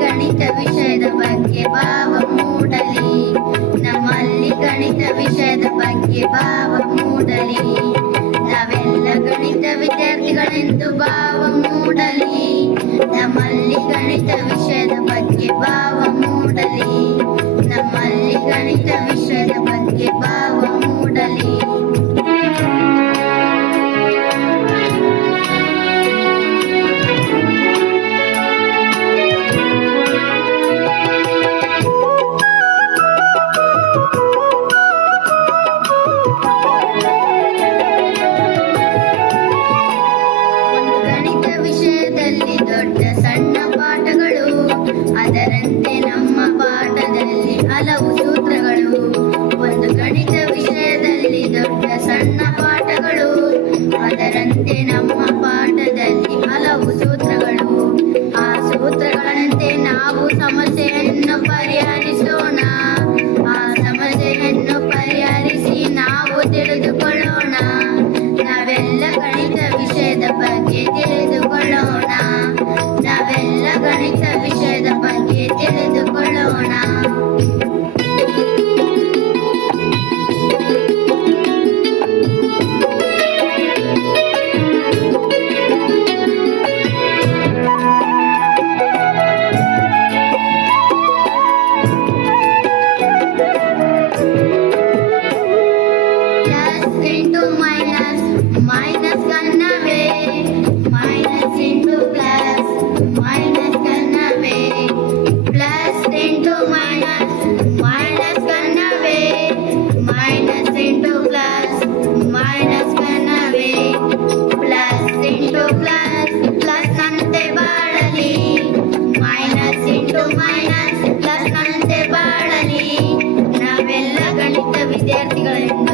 ಗಣಿತ ವಿಷಯದ ಬಗ್ಗೆ ಭಾವ ಮೂಡಲಿ, ನಮ್ಮಲ್ಲಿ ಗಣಿತ ವಿಷಯದ ಬಗ್ಗೆ ಭಾವ ಮೂಡಲಿ, ನಾವೆಲ್ಲ ಗಣಿತ ವಿದ್ಯಾರ್ಥಿಗಳೆಂದು ಭಾವ ಮೂಡಲಿ, ನಮ್ಮಲ್ಲಿ ಗಣಿತ ವಿಷಯದ ಬಗ್ಗೆ ಭಾವ ಮೂಡಲಿ, ನಮ್ಮಲ್ಲಿ ಗಣಿತ ವಿಷಯದ ಬಗ್ಗೆ ಭಾವ ಮೂಡಲಿ. ದೊಡ್ಡ ಸಣ್ಣ ಪಾಠಗಳು, ಅದರಂತೆ ನಮ್ಮ ಪಾಠದಲ್ಲಿ ಹಲವು ಸೂತ್ರಗಳು. ಒಂದು ಗಣಿತ ವಿಷಯದಲ್ಲಿ ದೊಡ್ಡ ಸಣ್ಣ ಪಾಠಗಳು, ಅದರಂತೆ ನಮ್ಮ ಪಾಠದಲ್ಲಿ ಹಲವು ಸೂತ್ರಗಳು. ಆ ಸೂತ್ರಗಳಂತೆ ನಾವು ಸಮಸ್ಯೆಯನ್ನು ಪರಿಹರಿಸೋಣ, ಆ ಸಮಸ್ಯೆಯನ್ನು ಪರಿಹರಿಸಿ ನಾವು ತಿಳಿದುಕೊಳ್ಳೋಣ. ನಾವೆಲ್ಲ ಗಣಿತ ವಿಷಯದ ಬಗ್ಗೆ ತಿಳಿದುಕೊಳ್ಳೋಣ, ನಾವೆಲ್ಲ ಗಣಿತ ವಿಷಯದ ಬಗ್ಗೆ ತಿಳಿದುಕೊಳ್ಳೋಣ. ಪ್ಲಸ್ ಇಂಟು ಮೈನಸ್, ಮೈನಸ್ ಕನ್ನವೇ, ಮೈನಸ್ ಇಂಟು ಪ್ಲಸ್, ಮೈನಸ್ ಕನ್ನವೇ, ಪ್ಲಸ್ ಇಂಟು ಮೈನಸ್, ಮೈನಸ್ ಕನ್ನವೇ, ಮೈನಸ್ ಇಂಟು ಪ್ಲಸ್, ಮೈನಸ್ ಕನ್ನವೇ, ಪ್ಲಸ್ ಇಂಟು ಪ್ಲಸ್, ಪ್ಲಸ್ ಅಂತೆ ಬಾಳಲಿ, ಮೈನಸ್ ಇಂಟು ಮೈನಸ್, ಪ್ಲಸ್ ಅಂತೆ ಬಾಳಲಿ. ನಾವೆಲ್ಲ ಗಣಿತ ವಿದ್ಯಾರ್ಥಿಗಳನ್ನು